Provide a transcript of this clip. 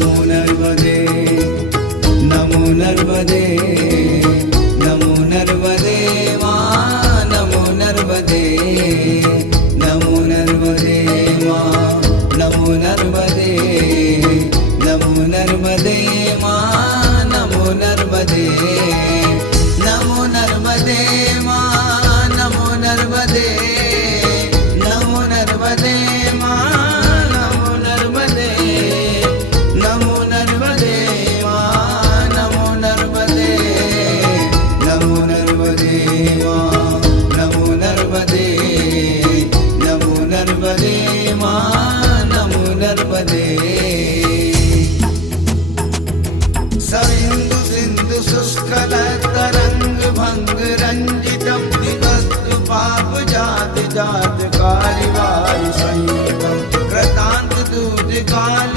नमो नर्मदे नमो नर्मदे नमो नर्मदे माँ नमो नर्मदे नमो नर्मदे माँ नमो नर्मदे नमो नर्मदे माँ नमो नर्मदे नमो नर्मदे माँ नमो नर्मदे नमो नर्मदे माँ नमो नर्मदे नमो नर्मदे माँ नमो नर्मदे नमो नर्मदे माँ नमो नर्मदे नमो नर्मदे माँ नमो नर्मदे सविन्दु सिन्धु शुष्कल तरंग भंग रंजितम दिगस्तु पाप जात जात कारिवार संयुतम कृतांत दूत काल